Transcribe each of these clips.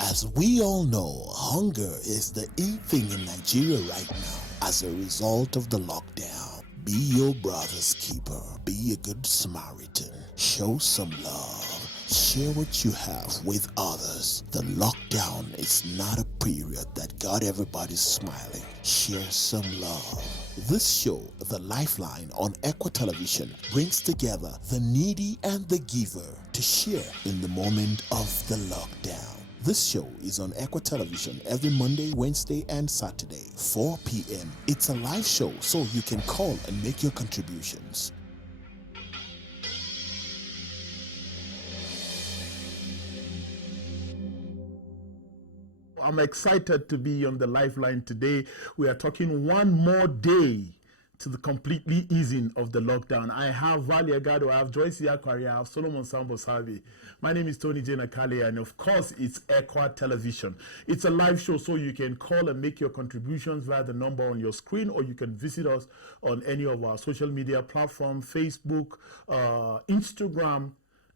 As we all know, hunger is the in thing in Nigeria right now as a result of the lockdown. Be your brother's keeper. Be a good Samaritan. Show some love. Share what you have with others. The lockdown is not a period that got everybody smiling. Share some love. This show, The Lifeline on ECWA Television, brings together the needy and the giver to share in the moment of the lockdown. This show is on ECWA Television every Monday, Wednesday, and Saturday, 4 p.m. It's a live show, so you can call and make your contributions. I'm excited to be on the Lifeline today. We are talking one more day to the completely easing of the lockdown. I have Vali Agado, I have Joyce Yakwari, I have Solomon Sambo-Savi. My name is Tony Jane Akale, and of course, it's ECWA Television. It's a live show, so you can call and make your contributions via the number on your screen, or you can visit us on any of our social media platforms, Facebook, Instagram,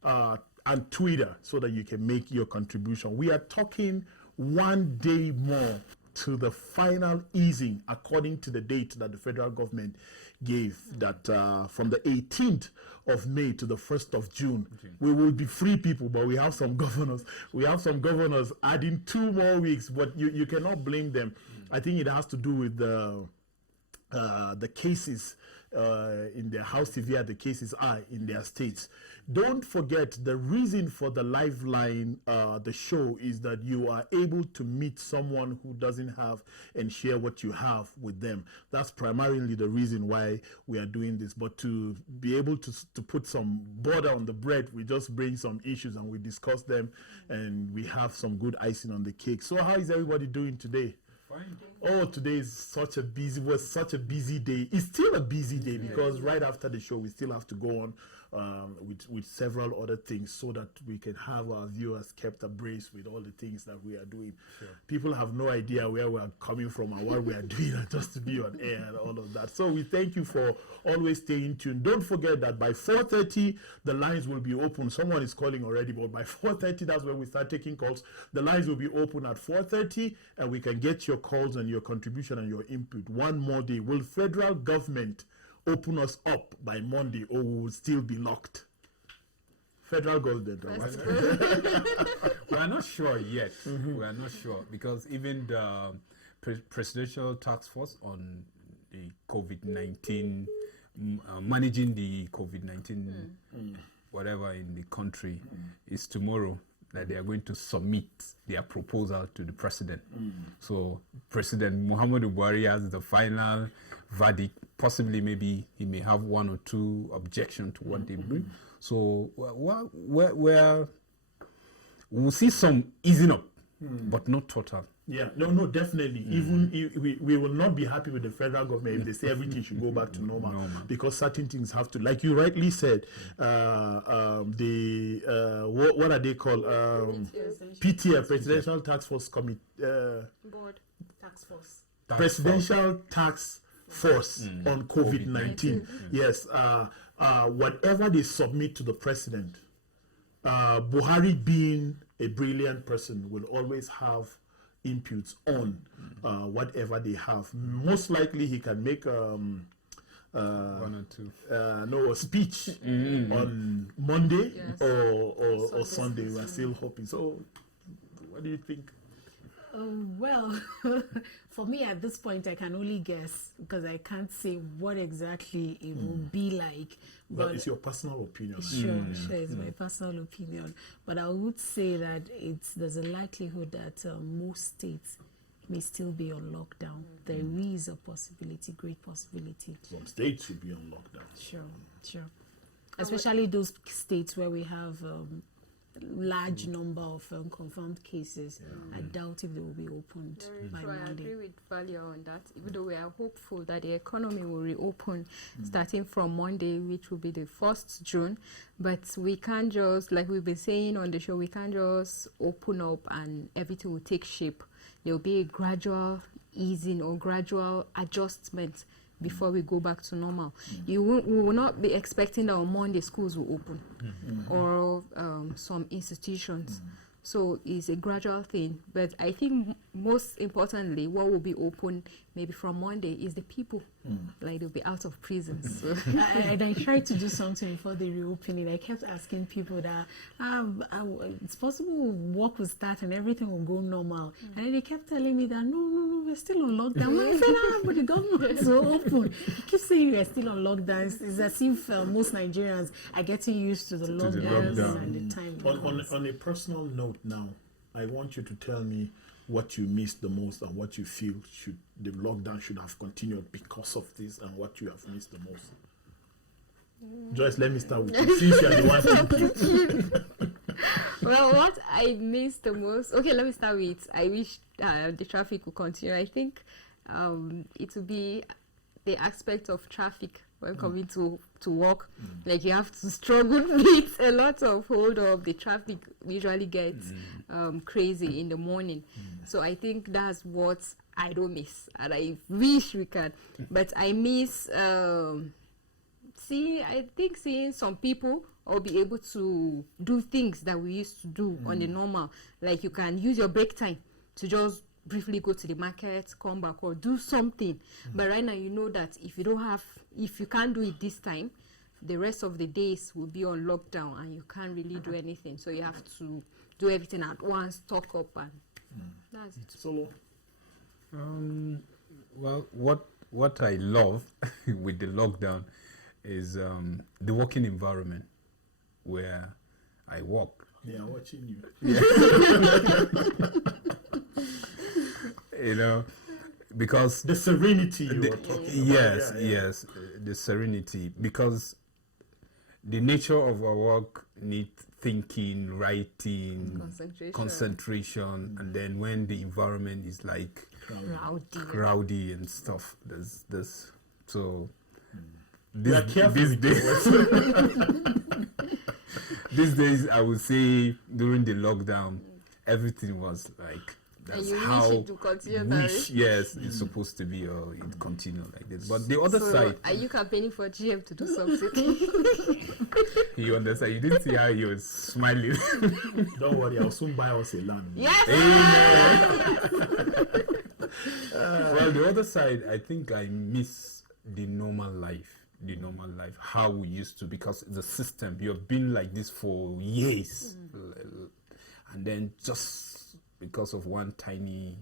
and Twitter, so that you can make your contribution. We are talking one day more to the final easing according to the date that the federal government gave, that from the 18th of May to the 1st of June, we will be free people, but we have some governors. We have some governors adding 2 more weeks, but you cannot blame them. I think it has to do with the cases in their, how severe the cases are in their states. Don't forget, the reason for the Lifeline, the show, is that you are able to meet someone who doesn't have and share what you have with them. That's primarily the reason why we are doing this. But to be able to put some butter on the bread, we just bring some issues and we discuss them, and we have some good icing on the cake. So how is everybody doing today? Fine. Oh, today is such a busy day. It's still a busy day because right after the show we still have to go on with several other things, so that we can have our viewers kept abreast with all the things that we are doing. Sure. People have no idea where we are coming from and what we are doing, and just to be on air and all of that. So we thank you for always staying tuned. Don't forget that by 4:30 the lines will be open. Someone is calling already, but by 4:30 that's when we start taking calls. The lines will be open at 4:30, and we can get your calls and your contribution and your input. One more day. Will federal government open us up by Monday, or we will still be locked? Federal government. We are not sure yet. We are not sure, because even the presidential task force on the COVID-19, managing the COVID-19 whatever in the country, is tomorrow that they are going to submit their proposal to the president. So President Muhammadu Buhari has the final verdict. Possibly, maybe he may have 1 or 2 objections to what they bring. So we'll see some easing up, but not total. Yeah, no, definitely. Even if we will not be happy with the federal government if they say everything should go back to normal, because certain things have to, like you rightly said, what are they called? PTF, Presidential Task Force Committee. Board Task Force. Presidential Task Force on COVID-19. Yes, whatever they submit to the president, Buhari, being a brilliant person, will always have inputs on whatever they have. Most likely he can make 1 or 2 a speech on Monday or Sunday. We're still hoping. So what do you think? Well, for me at this point, I can only guess, because I can't say what exactly it will be like. But it's your personal opinion. Sure, it's my personal opinion. But I would say that there's a likelihood that most states may still be on lockdown. There is a possibility, great possibility. Some states should be on lockdown. Sure. Especially those states where we have large number of confirmed cases. I doubt if they will be opened by Monday. I agree with Valia on that, even though we are hopeful that the economy will reopen starting from Monday, which will be the 1st June. But we can't just, like we've been saying on the show, we can't just open up and everything will take shape. There will be a gradual easing or gradual adjustment before we go back to normal. We will not be expecting that on Monday schools will open or some institutions So it's a gradual thing. But I think most importantly, what will be open maybe from Monday is the people. Like they'll be out of prison. So. And I tried to do something before the reopening. I kept asking people that it's possible work will start and everything will go normal. And then they kept telling me that no, we're still on lockdown. I said, but the government is so open. You keep saying we're still on lockdown. It's as if most Nigerians are getting used to the lockdowns and the time. On a personal note now, I want you to tell me what you missed the most and what you feel the lockdown should have continued because of this, and what you have missed the most. Joyce, let me start with you, since you are the one thinking. Well, what I missed the most, okay, let me start with, I wish the traffic would continue. I think it will be the aspect of traffic when coming to work. Like you have to struggle with a lot of hold up. The traffic usually gets crazy in the morning. So I think that's what I don't miss, and I wish we can. But I miss seeing some people or be able to do things that we used to do on the normal. Like you can use your break time to just briefly go to the market, come back, or do something. But right now, you know that if you can't do it this time, the rest of the days will be on lockdown and you can't really do anything. So you have to do everything at once, stock up, and that's it. Solo. Well, what I love with the lockdown is the working environment where I work. They are watching you. You know, because The serenity you were talking about. Yes, the serenity, because the nature of our work needs thinking, writing, concentration, and then when the environment is like crowdy and stuff, there's so these days I would say during the lockdown everything was like, that's how it's supposed to be, or it continue like this. But the other side, are you campaigning for GM to do something? You understand? You didn't see how he was smiling. Don't worry, I'll soon buy us a land. Yes. Well, the other side, I think I miss the normal life, how we used to, because the system, you have been like this for years, and then just because of one tiny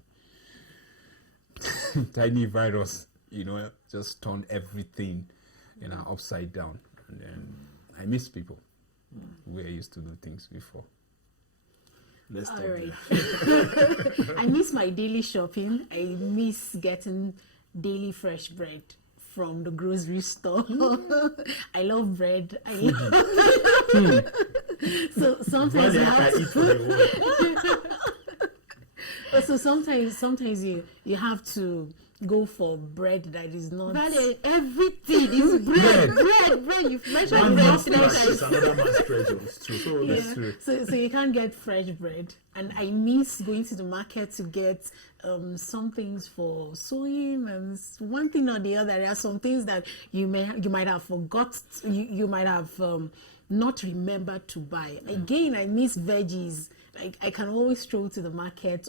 virus, just turned everything, upside down. And then I miss people where I used to do things before. Let's stop All right. there. I miss my daily shopping. I miss getting daily fresh bread from the grocery store. I love bread. So sometimes you have to. So sometimes you have to go for bread that is not. Everything is bread. You've mentioned One bread man's three trash times. is another man's treasure. It's true. So that's true. So you can't get fresh bread, and I miss going to the market to get some things for sewing and one thing or the other. There are some things that you might have forgot. You might have not remembered to buy. Again, I miss veggies. I can always stroll to the market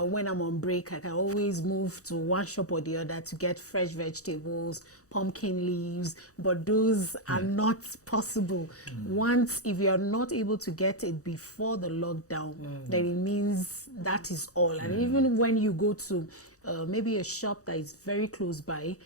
when I'm on break. I can always move to one shop or the other to get fresh vegetables, pumpkin leaves, but those are not possible. Once, if you're not able to get it before the lockdown, then it means that is all. And even when you go to maybe a shop that is very close by,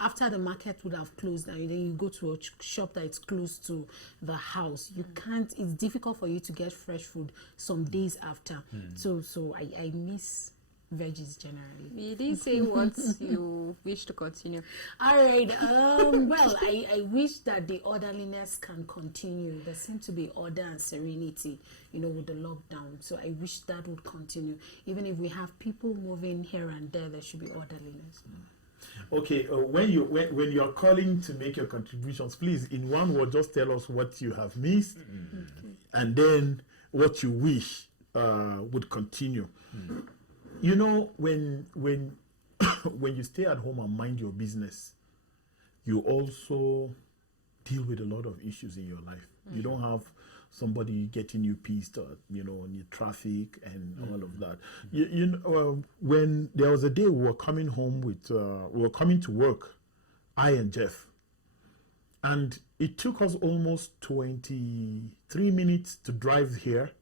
after the market would have closed, and then you go to a shop that is close to the house, you can't. It's difficult for you to get fresh food some days after. So I miss veggies generally. You didn't say what you wish to continue. All right. Well, I wish that the orderliness can continue. There seems to be order and serenity, with the lockdown. So I wish that would continue. Even if we have people moving here and there should be orderliness. Okay, when you are calling to make your contributions, please, in one word, just tell us what you have missed, and then what you wish would continue. When when you stay at home and mind your business, you also deal with a lot of issues in your life. You don't have somebody getting you pissed or on your traffic and all of that. When there was a day we were coming home we were coming to work, I and Jeff, and it took us almost 23 minutes to drive here.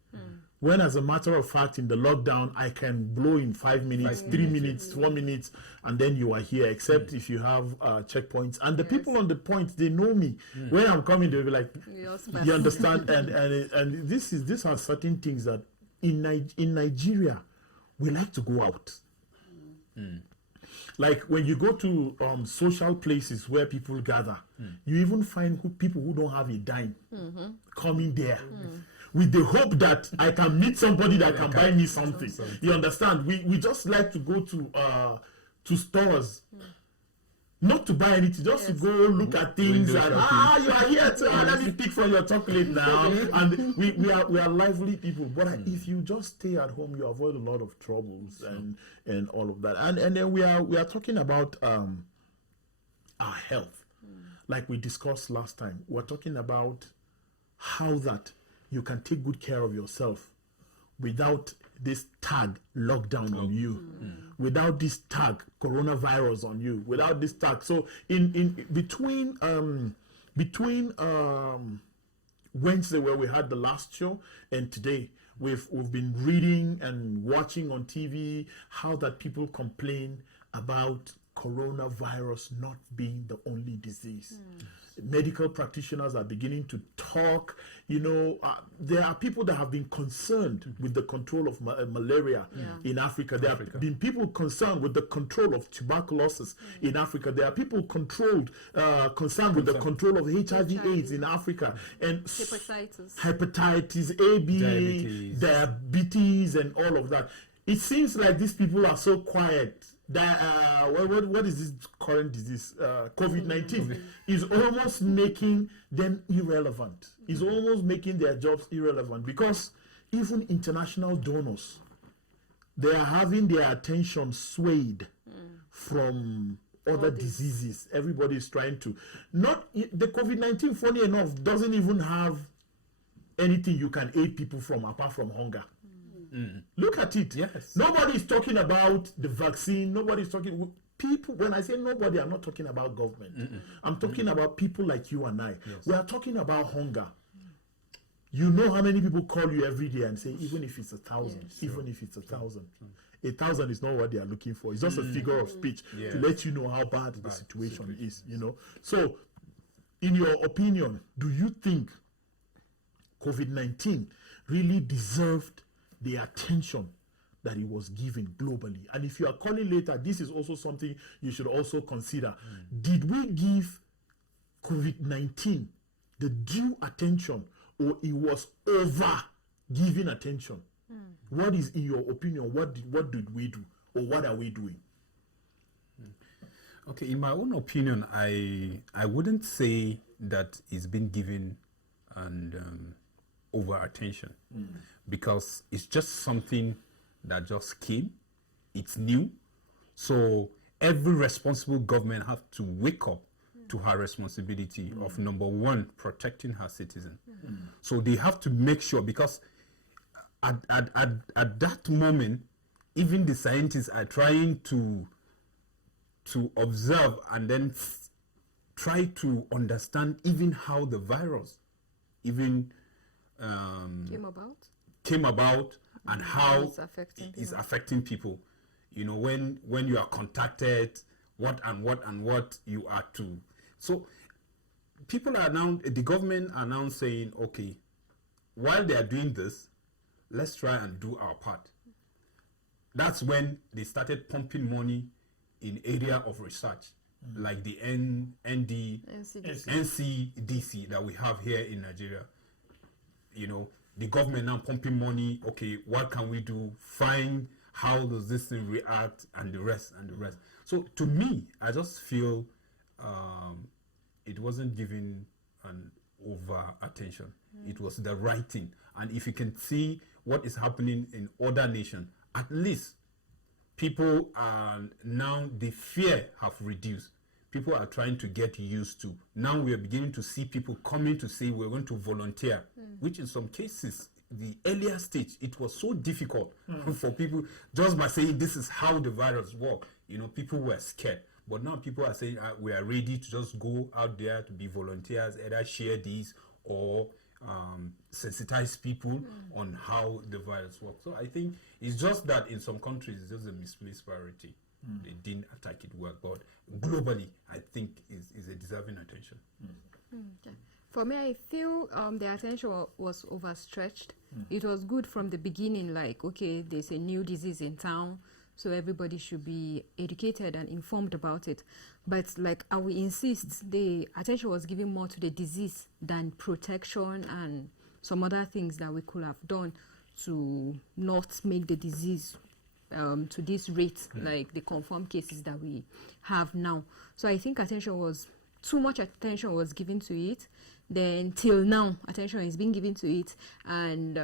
When, as a matter of fact, in the lockdown, I can blow in 5 minutes, 3 minutes, 4 minutes, and then you are here, except if you have checkpoints. And the people on the point, they know me. When I'm coming, they'll be like, you understand? and these are certain things that in Nigeria, we like to go out. Like when you go to social places where people gather, you even find people who don't have a dime coming there. With the hope that I can meet somebody that can buy me something. You understand? We just like to go to stores, not to buy anything, just to go look at things and you are here to let me pick from your chocolate now. And we are lively people. But if you just stay at home, you avoid a lot of troubles and all of that. And then we are talking about our health, like we discussed last time. We're talking about how that you can take good care of yourself without this tag lockdown on you, without this tag coronavirus on you, without this tag. So in between Wednesday, where we had the last show, and today we've been reading and watching on TV how that people complain about coronavirus not being the only disease. Medical practitioners are beginning to talk. There are people that have been concerned with the control of malaria in Africa. There have been people concerned with the control of tuberculosis in Africa. There are people concerned with the control of HIV/AIDS in Africa, and hepatitis A, B, diabetes, and all of that. It seems like these people are so quiet. What is this current disease? COVID-19 is almost making them irrelevant. Is almost making their jobs irrelevant, because even international donors, they are having their attention swayed from other diseases. Everybody is trying to the COVID-19, funny enough, doesn't even have anything you can aid people from apart from hunger. Look at it. Yes. Nobody is talking about the vaccine. Nobody is talking. People, when I say nobody, I'm not talking about government. I'm talking about people like you and I. Yes. We are talking about hunger. You know how many people call you every day and say, even if it's 1,000, even if it's 1,000. 1,000 is not what they are looking for. It's just a figure of speech to let you know how bad the situation is. So, in your opinion, do you think COVID-19 really deserved the attention that it was given globally? And if you are calling later, this is also something you should also consider. Did we give COVID-19 the due attention, or it was over giving attention? What is, in your opinion, what did we do, or what are we doing? Okay, in my own opinion, I wouldn't say that it's been given and over attention, because it's just something that just came. It's new, so every responsible government have to wake up to her responsibility of, number one, protecting her citizen. So they have to make sure, because at that moment, even the scientists are trying to observe and then try to understand even how the virus even came about and how it's affecting people. When you are contacted, what you are to. So people are now, the government are now saying, okay, while they are doing this, let's try and do our part. That's when they started pumping money in area of research, like the NCDC that we have here in Nigeria. The government now pumping money. Okay, what can we do? Find how does this thing react, and the rest. So to me, I just feel it wasn't given an over attention. It was the right thing. And if you can see what is happening in other nations, at least people are now, the fear have reduced. people are trying to get used to. Now we are beginning to see people coming to say we're going to volunteer, which in some cases, the earlier stage, it was so difficult for people just by saying this is how the virus works. You know, people were scared. But now people are saying we are ready to just go out there to be volunteers, either share these or sensitize people on how the virus works. So I think it's just that in some countries it's just a misplaced priority. They didn't attack it well, but globally I think is a deserving attention. Okay. For me, I feel the attention was overstretched. It was good from the beginning, like, okay, there's a new disease in town, so everybody should be educated and informed about it. But like I will insist, the attention was given more to the disease than protection and some other things that we could have done to not make the disease to this rate, like the confirmed cases that we have now. So I think too much attention was given to it. Then till now, attention is being given to it, and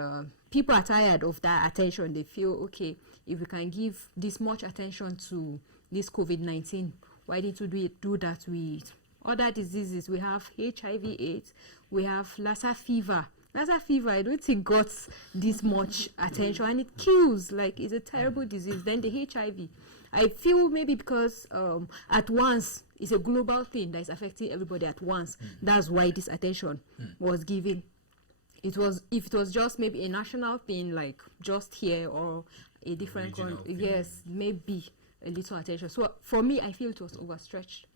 people are tired of that attention. They feel, okay, if we can give this much attention to this COVID-19, why didn't we do that with other diseases? We have HIV/AIDS, we have Lassa fever. Lassa fever, I don't think got this much attention, and it kills. Like, it's a terrible disease. Then the HIV, I feel maybe because at once it's a global thing that is affecting everybody at once. That's why this attention was given. If it was just maybe a national thing, like just here or a different country, yes, maybe a little attention. So for me, I feel it was overstretched.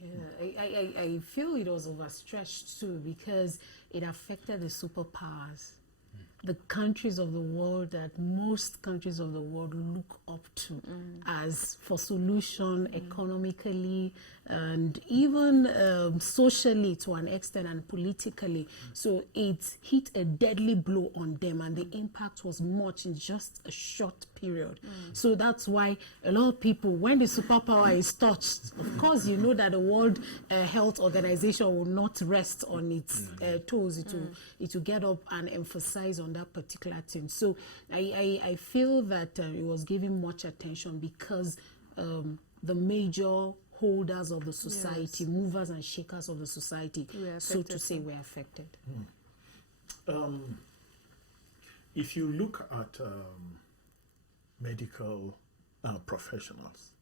Yeah, I feel it was overstretched too, because it affected the superpowers, the countries of the world that most countries of the world look up to as for solution economically and even socially to an extent, and politically. So it hit a deadly blow on them, and the impact was much in just a short period. So that's why a lot of people, when the superpower is touched, of course you know that the World Health Organization will not rest on its toes. It will get up and emphasize on that particular thing. So I feel that it was given much attention because the major holders of the society, movers and shakers of the society, so to say, were affected. If you look at medical professionals,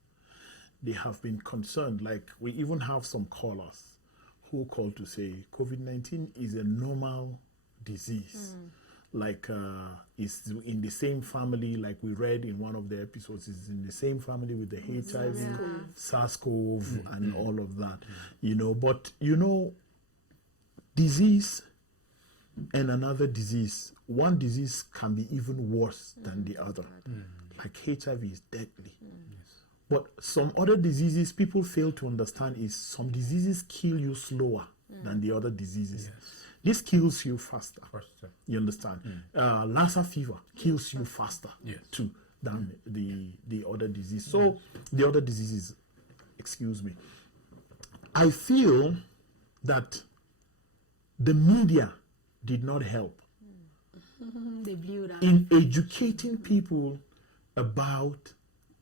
they have been concerned. Like, we even have some callers who call to say COVID-19 is a normal disease. Like it's in the same family, like we read in one of the episodes, it's in the same family with the HIV, SARS-CoV, and all of that, you know. But, you know, disease and another disease, one disease can be even worse than the other. Like HIV is deadly. But some other diseases people fail to understand is some diseases kill you slower than the other diseases. This kills you faster. You understand? Lassa fever kills you faster too than the other disease. So the other diseases, excuse me. I feel that the media did not help They blew it out. in educating people about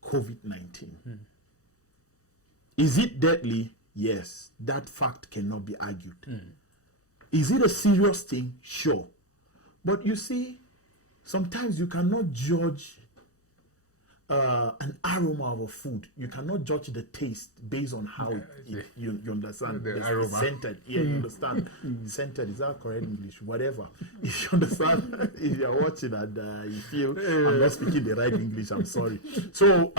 COVID-19. Is it deadly? Yes, that fact cannot be argued. Is it a serious thing? Sure. But you see, sometimes you cannot judge an aroma of a food. You cannot judge the taste based on how you understand. The It's aroma. scented. Yeah, you understand. Scented, is that correct English? Whatever. If you understand, if you're watching and you feel I'm not speaking the right English, I'm sorry. So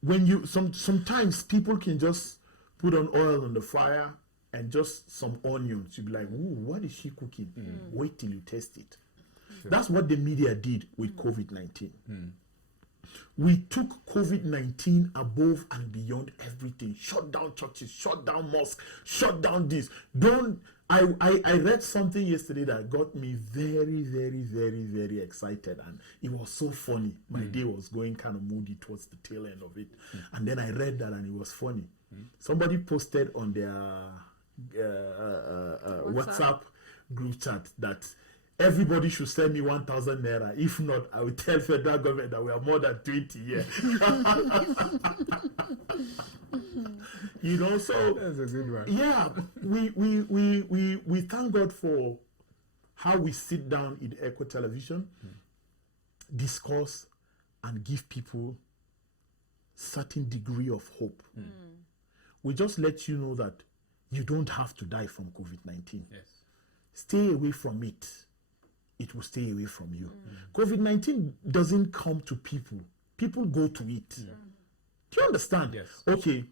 when you sometimes people can just put on oil on the fire and just some onions. You'll be like, ooh, what is she cooking? Wait till you taste it. That's what the media did with COVID-19. We took COVID-19 above and beyond everything. Shut down churches, shut down mosques, shut down this. I read something yesterday that got me very, very, very, very excited, and it was so funny. My day was going kind of moody towards the tail end of it. And then I read that and it was funny. Somebody posted on their WhatsApp group chat that everybody should send me 1,000 naira. If not, I will tell federal government that we are more than 20 here. You know, so That's a good one. yeah, we thank God for how we sit down in ECWA television, discuss, and give people certain degree of hope. We just let you know that you don't have to die from COVID-19. Yes. Stay away from it. It will stay away from you. COVID-19 doesn't come to people. People go to it. Do you understand? Yes. Okay,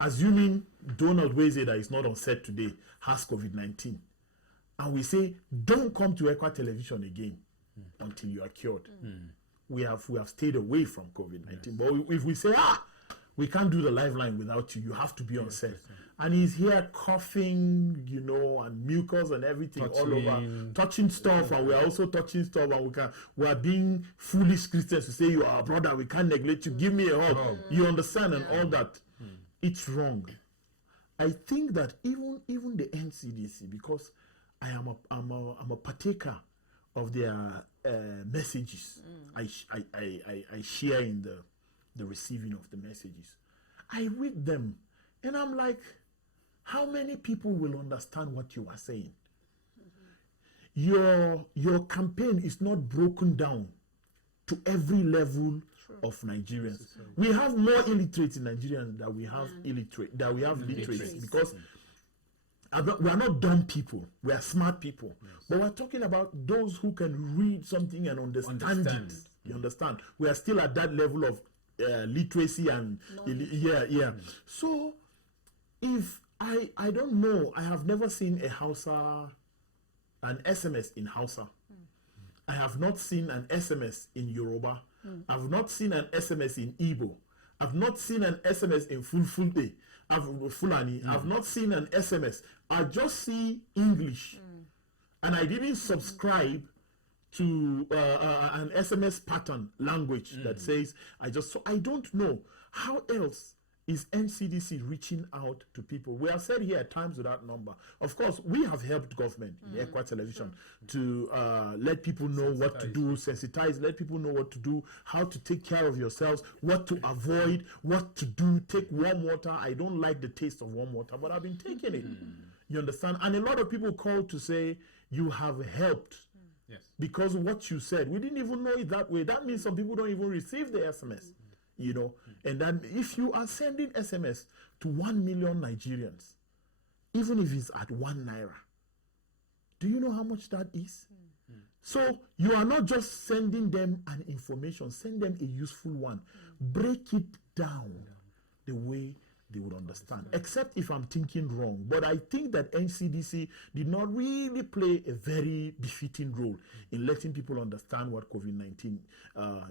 assuming Donald Weze that is not on set today has COVID-19, and we say, don't come to ECWA television again until you are cured. We have stayed away from COVID-19. But if we say, we can't do the live line without you, you have to be on set. And he's here coughing, you know, and mucus and everything all over, touching stuff, and we are also touching stuff, and we are being foolish Christians to say, you are our brother, we can't neglect you, give me a hug. You understand, and all that. It's wrong. I think that even the NCDC, because I'm a partaker of their messages. I share in the receiving of the messages. I read them, and I'm like, how many people will understand what you are saying? Your campaign is not broken down to every level of Nigerians. We have more illiterates in Nigerians than we have literates, because we are not dumb people. We are smart people. But we're talking about those who can read something and understand it. You understand? We are still at that level of literacy and So if I don't know, I have never seen an SMS in Hausa. I have not seen an SMS in Yoruba. I've not seen an SMS in Igbo. I've not seen an SMS in Fulfulde. Fulani. I've not seen an SMS. I just see English. And I didn't subscribe to an SMS pattern language that says, so I don't know how else is NCDC reaching out to people. We have said here at times without number. Of course, we have helped government in ECWA television to let people know what to do, sensitize, let people know what to do, how to take care of yourselves, what to avoid, what to do. Take warm water. I don't like the taste of warm water, but I've been taking it. You understand? And a lot of people called to say, you have helped. Yes. Because of what you said. We didn't even know it that way. That means some people don't even receive the SMS. You know, and then if you are sending SMS to 1 million Nigerians, even if it's at 1 naira, do you know how much that is? So you are not just sending them an information, send them a useful one. Break it down the way they would understand, except if I'm thinking wrong. But I think that NCDC did not really play a very befitting role in letting people understand what COVID-19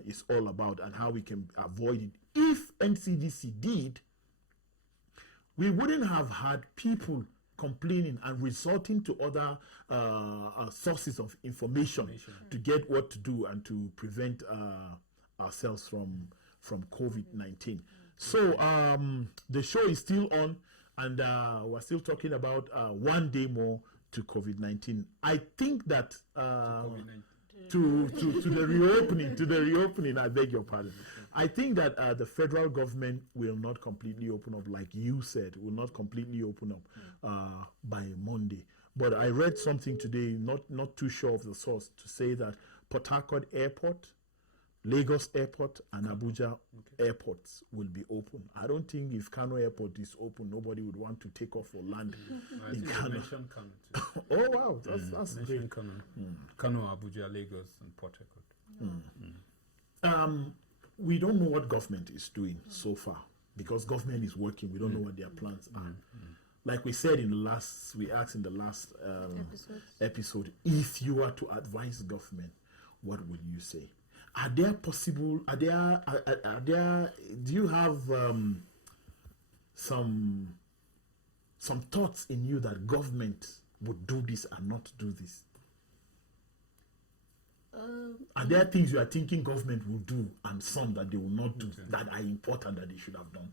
is all about and how we can avoid it. If NCDC did, we wouldn't have had people complaining and resorting to other sources of information to get what to do and to prevent ourselves from COVID-19. So the show is still on, and we're still talking about 1 day more to COVID-19. I think that to the reopening, I beg your pardon. I think that the federal government will not completely open up, like you said, will not completely open up by Monday. But I read something today, not too sure of the source, to say that Port Harcourt Airport, Lagos Airport, and Abuja airports will be open. I don't think if Kano Airport is open, nobody would want to take off or land in Kano. Oh wow, that's great. Kano, Abuja, Lagos, and Port Harcourt. We don't know what government is doing so far, because government is working. We don't know what their plans are. Like we said we asked in the last episode, if you are to advise government, what would you say? Do you have some thoughts in you that government would do this and not do this? Are there things you are thinking government will do and some that they will not do that are important that they should have done?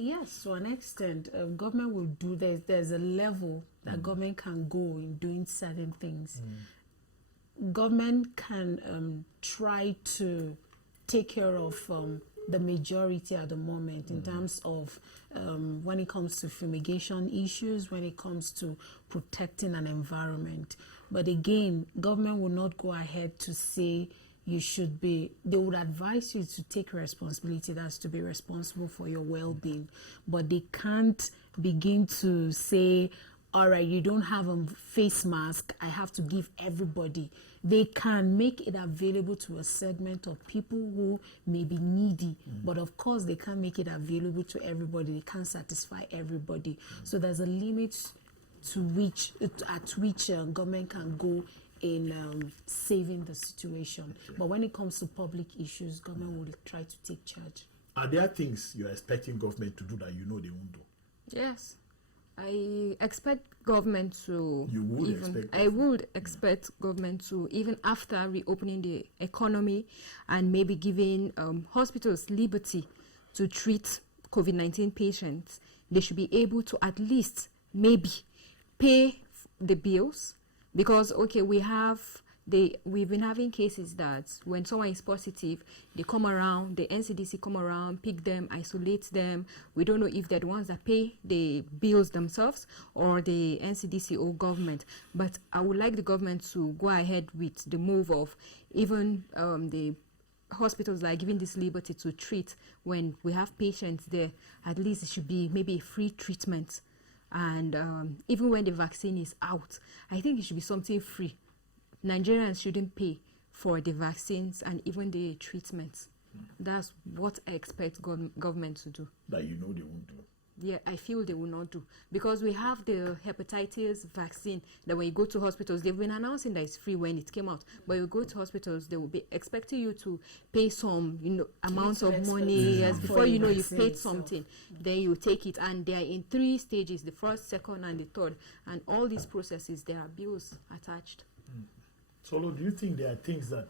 Yes, to an extent, government will do. There's a level that government can go in doing certain things. Government can try to take care of the majority at the moment in terms of when it comes to fumigation issues, when it comes to protecting an environment. But again, government will not go ahead to say you should be, they would advise you to take responsibility, that's to be responsible for your well-being. But they can't begin to say, all right, you don't have a face mask, I have to give everybody. They can make it available to a segment of people who may be needy, but of course they can't make it available to everybody. They can't satisfy everybody. So there's a limit to which government can go in saving the situation. But when it comes to public issues, government will try to take charge. Are there things you're expecting government to do that you know they won't do? Yes. I expect government to. You would expect I would expect government to, even after reopening the economy and maybe giving hospitals liberty to treat COVID-19 patients, they should be able to at least maybe pay the bills. Because, okay, we've been having cases that when someone is positive, they come around, the NCDC come around, pick them, isolate them. We don't know if they're the ones that pay the bills themselves or the NCDC or government. But I would like the government to go ahead with the move of even the hospitals that are giving this liberty to treat when we have patients there. At least it should be maybe a free treatment. And even when the vaccine is out, I think it should be something free. Nigerians shouldn't pay for the vaccines and even the treatments. That's what I expect government to do. That you know they won't do. Yeah, I feel they will not do. Because we have the hepatitis vaccine that when you go to hospitals, they've been announcing that it's free when it came out. But you go to hospitals, they will be expecting you to pay some, amounts of money. Yes, before you know you've paid something, then you take it. And they are in 3 stages, the first, second, and the third. And all these processes, there are bills attached. Solo, do you think there are things that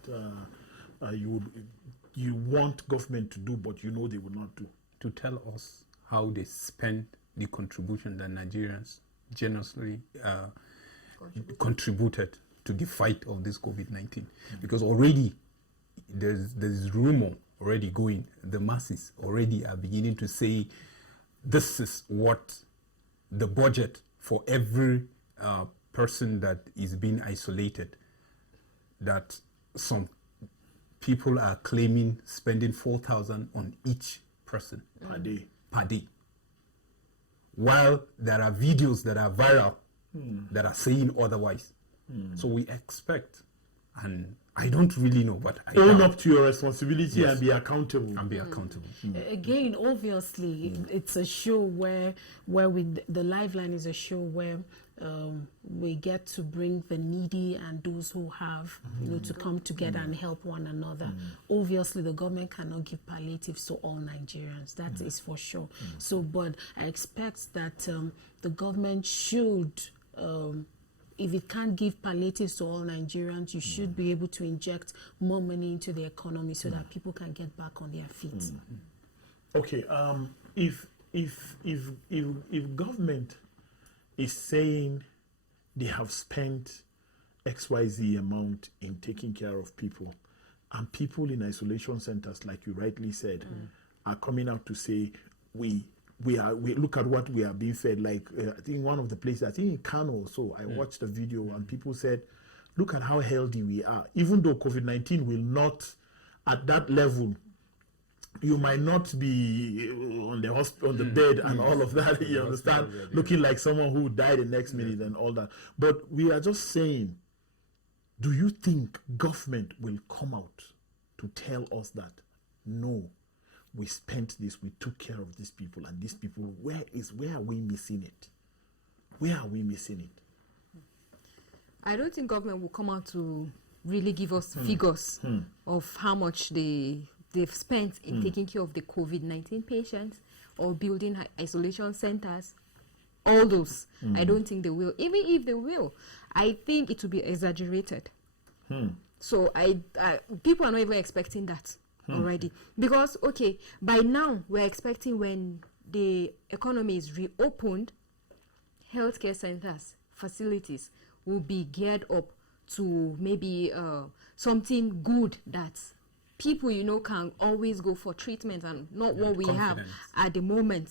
you want government to do, but you know they will not do? To tell us how they spend the contribution that Nigerians generously contributed to the fight of this COVID-19. Because already there's rumor already going. The masses already are beginning to say this is what the budget for every person that is being isolated, that some people are claiming spending 4,000 on each person per day. While there are videos that are viral that are saying otherwise. So we expect, and I don't really know, but I own up to your responsibility. Yes. And be accountable. Again, obviously, it's a show where the Lifeline is a show where we get to bring the needy and those who have, to come together and help one another. Obviously, the government cannot give palliatives to all Nigerians. That is for sure. So, but I expect that the government should, if it can't give palliatives to all Nigerians, you should be able to inject more money into the economy so that people can get back on their feet. Okay, if government is saying they have spent XYZ amount in taking care of people, and people in isolation centers, like you rightly said, are coming out to say we look at what we are being fed. Like I think one of the places, I think in Kano also, I watched a video and people said, look at how healthy we are. Even though COVID-19 will not at that level, you might not be on the bed and all of that, you understand, looking like someone who died the next minute and all that. But we are just saying, do you think government will come out to tell us that, no, we spent this, we took care of these people, and these people, where are we missing it? Where are we missing it? I don't think government will come out to really give us figures of how much they've spent in taking care of the COVID-19 patients or building isolation centers. All those, I don't think they will. Even if they will, I think it will be exaggerated. So people are not even expecting that already. Because, okay, by now we're expecting when the economy is reopened, healthcare centers, facilities will be geared up to maybe something good that people, can always go for treatment, and not what we have at the moment.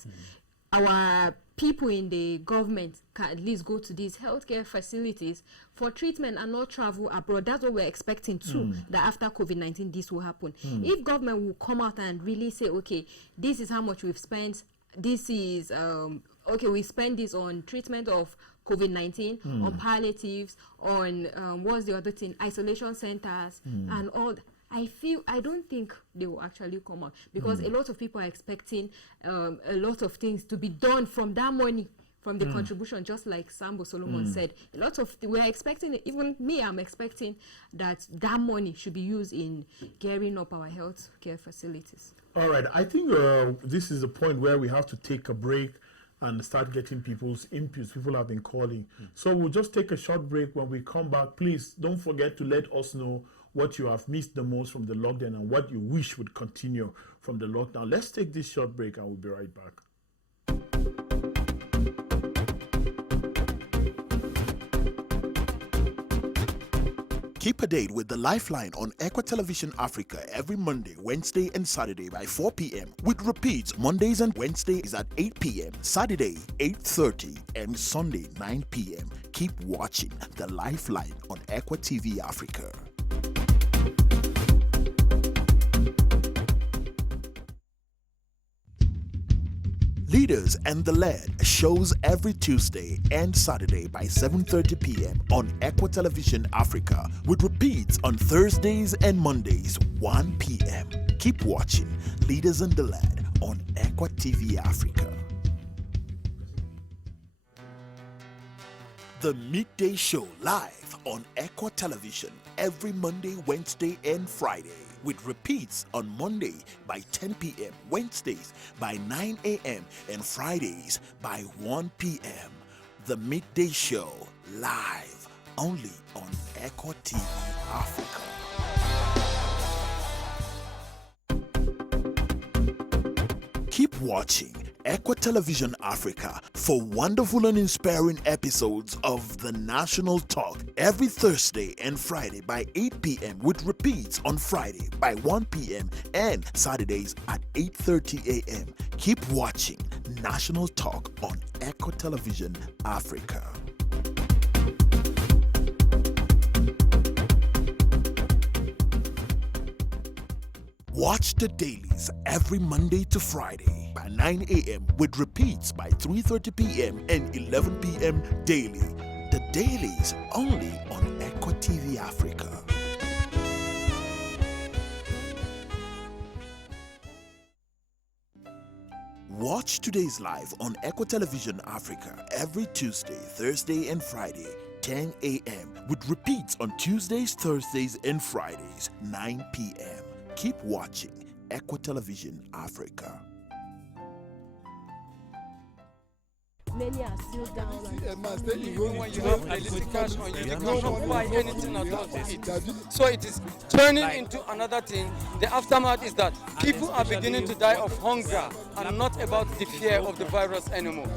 Our people in the government can at least go to these healthcare facilities for treatment and not travel abroad. That's what we're expecting too, that after COVID-19 this will happen. If government will come out and really say, okay, this is how much we've spent, this is okay, we spend this on treatment of COVID-19, on palliatives, on what's the other thing, isolation centers, and all. I don't think they will actually come out, because a lot of people are expecting a lot of things to be done from that money, from the contribution, just like Sambo Solomon said. A lot of we are expecting, even me, I'm expecting that money should be used in gearing up our health care facilities. All right, I think this is the point where we have to take a break and start getting people's inputs. People have been calling. So we'll just take a short break. When we come back, please don't forget to let us know what you have missed the most from the lockdown and what you wish would continue from the lockdown. Let's take this short break and we'll be right back. Keep a date with the Lifeline on ECWA Television Africa every Monday, Wednesday, and Saturday by 4 p.m. with repeats Mondays and Wednesdays at 8 p.m., Saturday 8:30, and Sunday 9 p.m. Keep watching the Lifeline on ECWA TV Africa. Leaders and the Lead shows every Tuesday and Saturday by 7:30 p.m. on ECWA Television Africa, with repeats on Thursdays and Mondays 1 p.m. Keep watching Leaders and the Lead on ECWA TV Africa. The Midday Show live on ECWA Television every Monday, Wednesday, and Friday, with repeats on Monday by 10 p.m., Wednesdays by 9 a.m., and Fridays by 1 p.m. The Midday Show live only on ECWA TV Africa. Keep watching ECWA Television Africa for wonderful and inspiring episodes of The National Talk every Thursday and Friday by 8 p.m. with repeats on Friday by 1 p.m. and Saturdays at 8:30 a.m. Keep watching National Talk on ECWA Television Africa. Watch the dailies every Monday to Friday by 9 a.m. with repeats by 3:30 p.m. and 11 p.m. daily. The dailies only on ECWA TV Africa. Watch today's live on ECWA Television Africa every Tuesday, Thursday, and Friday, 10 a.m. with repeats on Tuesdays, Thursdays, and Fridays, 9 p.m. Keep watching ECWA Television Africa. Many are still down. When you have a little cash on you, you cannot buy anything at all to eat. So it is turning into another thing. The aftermath is that people are beginning to die of hunger and not about the fear of the virus anymore.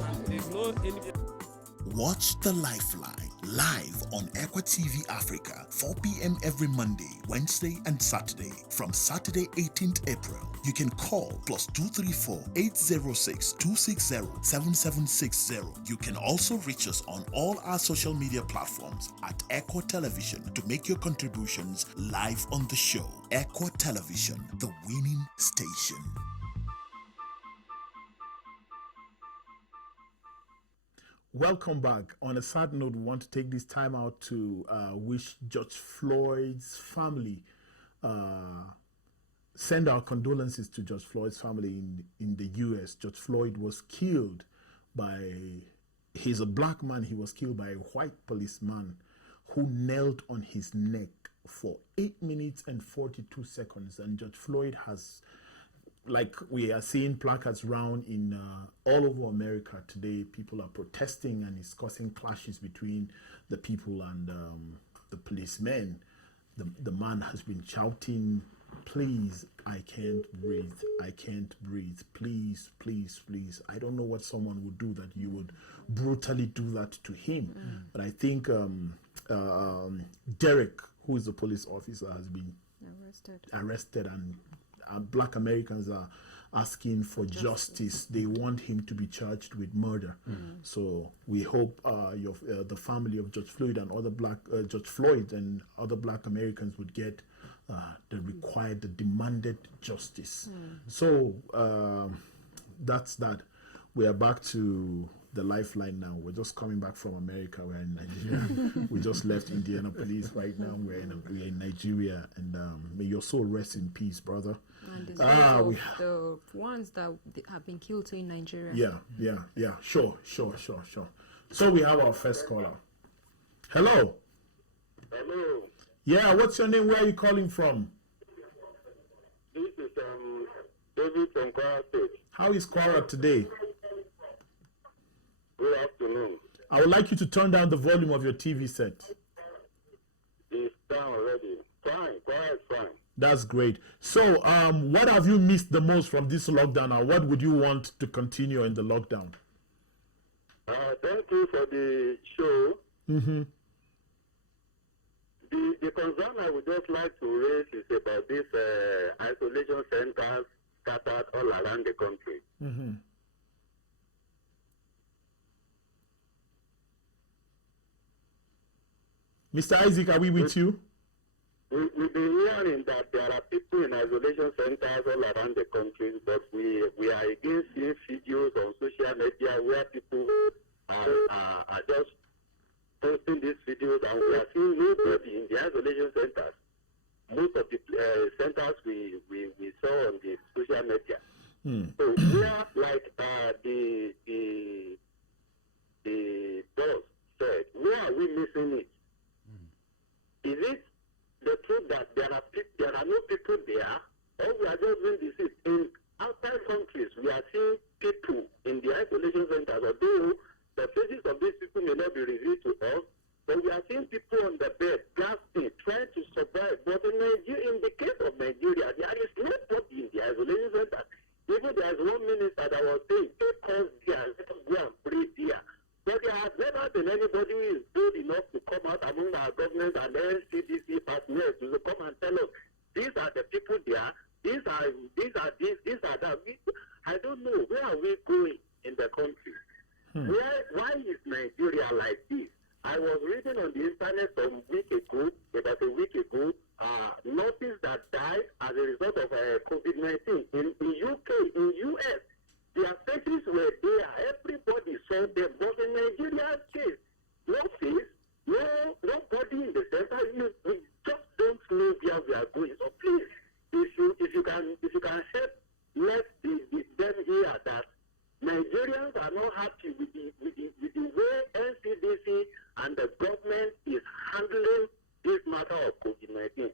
Watch the Lifeline live on ECWA TV Africa, 4 p.m. every Monday, Wednesday, and Saturday. From Saturday, 18th April, you can call +234 806 260 7760. You can also reach us on all our social media platforms at ECWA Television to make your contributions live on the show. ECWA Television, the winning station. Welcome back. On a sad note, we want to take this time out to wish George Floyd's family, send our condolences to George Floyd's family in the U.S. George Floyd was killed by, he's a black man, he was killed by a white policeman who knelt on his neck for 8 minutes and 42 seconds. And George Floyd has, like we are seeing placards round in all over America today, people are protesting and it's causing clashes between the people and the policemen. The man has been shouting, "Please, I can't breathe. I can't breathe. Please, please, please. I don't know what someone would do that you would brutally do that to him. But I think Derek, who is the police officer, has been arrested, and Black Americans are asking for justice. They want him to be charged with murder. So we hope the family of George Floyd and other Black Americans would get the demanded justice. So that's that. We are back to the lifeline now. We're just coming back from America. We're in Nigeria. We just left Indianapolis right now. We're in Nigeria, and may your soul rest in peace, brother. And the ones that have been killed too in Nigeria. Yeah. Sure. So we have our first caller. Hello. Hello. Yeah, what's your name? Where are you calling from? This is David from Kwara State. How is Kwara today? Good afternoon. I would like you to turn down the volume of your TV set. It's down already. Fine. Kwara is fine. That's great. So, what have you missed the most from this lockdown, and what would you want to continue in the lockdown? Thank you for the show. The concern I would just like to raise is about these isolation centers scattered all around the country. Mr. Isaac, are we with you? We've been hearing that there are people in isolation centers all around the country, but we are again seeing videos on social media where people are just posting these videos, and we are seeing nobody in the isolation centers. Most of the centers we saw on the social media. So where, like the boss said, where are we missing it? Is it the truth that there are no people there, or we are just doing this? In outside countries, we are seeing people in the isolation centers, although the faces of these people may not be revealed to us, but we are seeing people on the bed, gasping, trying to survive. But in Nigeria, in the case of Nigeria, there is nobody in the isolation center. Even there is one minister that was saying, take us there, let us go and pray there. But there has never been anybody who is good enough to come out among our government and NCDC partners to come and tell us, these are the people there, these are that. I don't know, where are we going in the country? Why is Nigeria like this? I was reading on the internet about a week ago, nurses that died as a result of COVID-19 in UK, in US. Their faces were there. Everybody saw them. But in Nigeria's case, no face, nobody in the center. We just don't know where we are going. So please, if you can help, let them hear that Nigerians are not happy with the way NCDC and the government is handling this matter of COVID-19.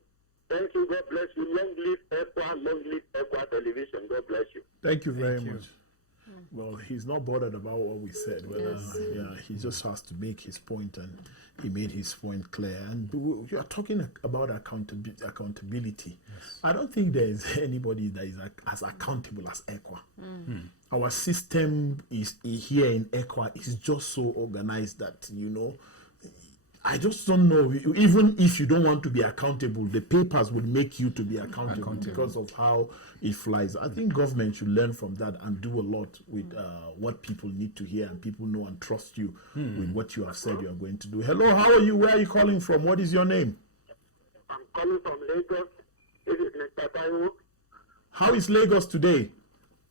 Thank you. God bless you. Long live ECWA. Long live ECWA Television. God bless you. Thank you very much. Well, he's not bothered about what we said. He just has to make his point, and he made his point clear. And we are talking about accountability. Yes. I don't think there is anybody that is as accountable as ECWA. Our system is here in ECWA is just so organized that, I just don't know. Even if you don't want to be accountable, the papers will make you to be accountable because of how it flies. I think government should learn from that and do a lot with what people need to hear, and people know and trust you with what you have said you are going to do. Hello, how are you? Where are you calling from? What is your name? I'm calling from Lagos. This is Mr. Taiwo. How is Lagos today?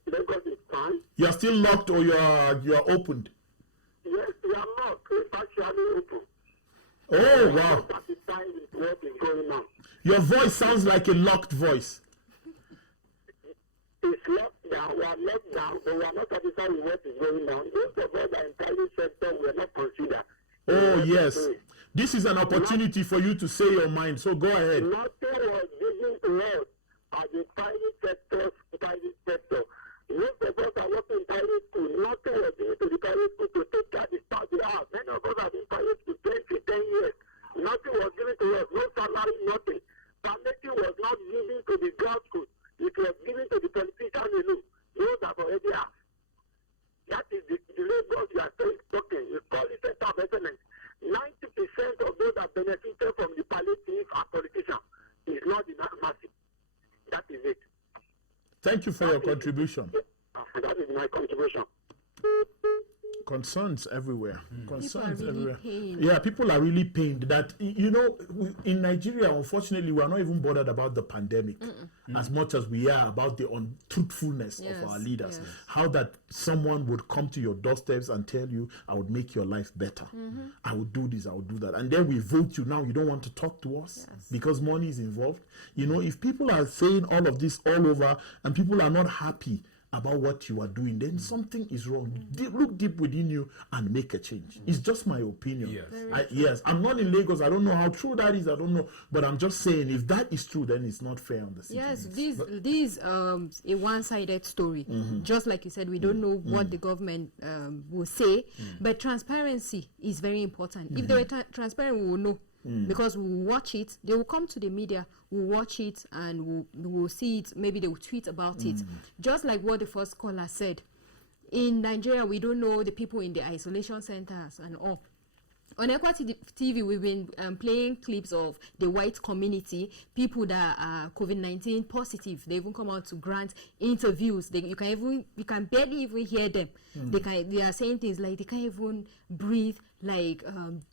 Lagos is fine. You are still locked, or you are opened? Yes, we are locked. We're partially open. Oh, wow. What is going on? Your voice sounds like a locked voice. It's locked down. We are locked down, but we are not satisfied with what is going on. Most of us are in private sector. We are not considered. Oh, yes. This is an opportunity for you to say your mind, so go ahead. Nothing was given to us as a private sector. Most of us are working in private school. Nothing was given to the private school to take care of the staff they have. Many of us have been private school 10 years. Nothing was given to us. No salary, nothing. Permitting was not given to the girls' school. It That is it. Thank you for your contribution. That is my contribution. Concerns everywhere. Concerns really everywhere. pained. Yeah, people are really pained that, you know, in Nigeria, unfortunately, we are not even bothered about the pandemic as much as we are about the untruthfulness of our leaders. yes. How that someone would come to your doorsteps and tell you, I would make your life better. I would do this, I would do that. And then we vote you now. You don't want to talk to us because money is involved. You know, if people are saying all of this all over and people are not happy about what you are doing, then something is wrong. Look deep within you and make a change. It's just my opinion. Yes. I'm not in Lagos. I don't know how true that is. I don't know. But I'm just saying, if that is true, then it's not fair on the citizens. Yes, this a one-sided story. Just like you said, we don't know what the government will say, but transparency is very important. If they were transparent, we will know. Because we will watch it, they will come to the media, we'll watch it, and we'll see it. Maybe they will tweet about it. Just like what the first caller said. In Nigeria, we don't know the people in the isolation centers and all. On ECWA TV, we've been playing clips of the white community, people that are COVID-19 positive. They even come out to grant interviews. You can barely even hear them. They are saying things like they can't even breathe, like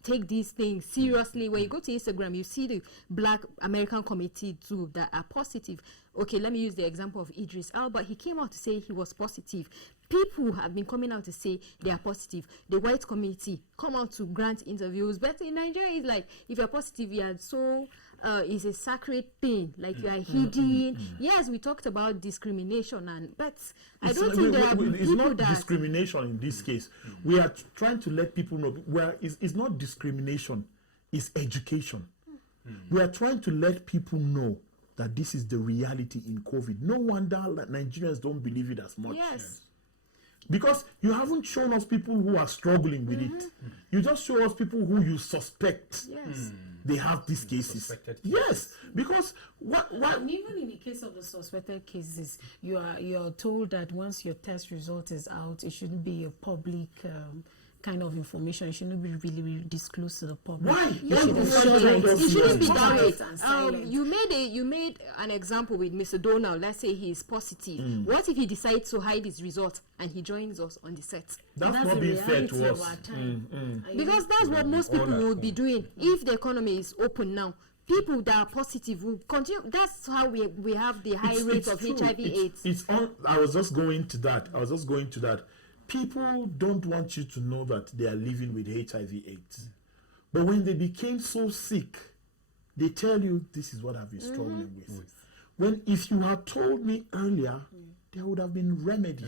take these things seriously. When you go to Instagram, you see the Black American community too that are positive. Okay, let me use the example of Idris Elba. He came out to say he was positive. People have been coming out to say they are positive. The white community come out to grant interviews. But in Nigeria, it's like, if you're positive, you are so, it's a sacred thing. Like you are hidden. Yes, we talked about discrimination, but I don't think there are people it's not that... discrimination in this case. We are trying to let people know, it's not discrimination, it's education. We are trying to let people know that this is the reality in COVID. No wonder that Nigerians don't believe it as much. Yes. Because you haven't shown us people who are struggling with it. You just show us people who you suspect they have these cases. Yes, because And even in the case of the suspected cases, you are told that once your test result is out, it shouldn't be a public kind of information. It shouldn't be really disclosed to the public. Why? It shouldn't be that way. You made an example with Mr. Donald. Let's say he is positive. What if he decides to hide his result and he joins us on the set? That's not the being fair reality to of us. our time. Because that's what most people will be doing if the economy is open now. People that are positive will continue. That's how we have the high rate of true. HIV/AIDS. I was just going to that. People don't want you to know that they are living with HIV/AIDS. But when they became so sick, they tell you, this is what I've been struggling with. If you had told me earlier, there would have been remedy.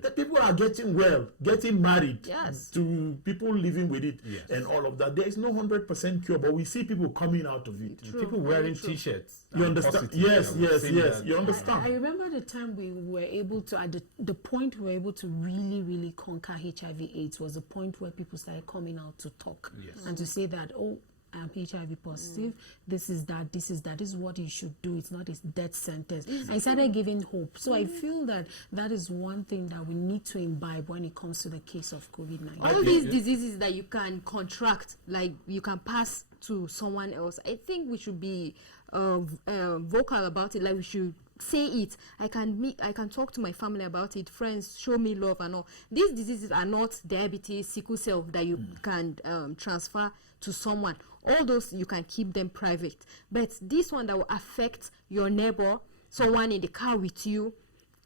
The people are getting well, getting married to people living with it and all of that. There is no 100% cure, but we see people coming out of it. People wearing T-shirts. You understand? Yes. You understand? I remember the time we were able to, at the point we were able to really conquer HIV/AIDS was the point where people started coming out to talk and to say that, oh, I'm HIV positive. This is that is what you should do. It's not a death sentence. I started giving hope. So I feel that is one thing that we need to imbibe when it comes to the case of COVID-19. All these diseases that you can contract, like you can pass to someone else, I think we should be vocal about it. Like we should say it. I can talk to my family about it. Friends, show me love and all. These diseases are not diabetes, sickle cell that you can transfer to someone. All those you can keep them private. But this one that will affect your neighbor, someone in the car with you,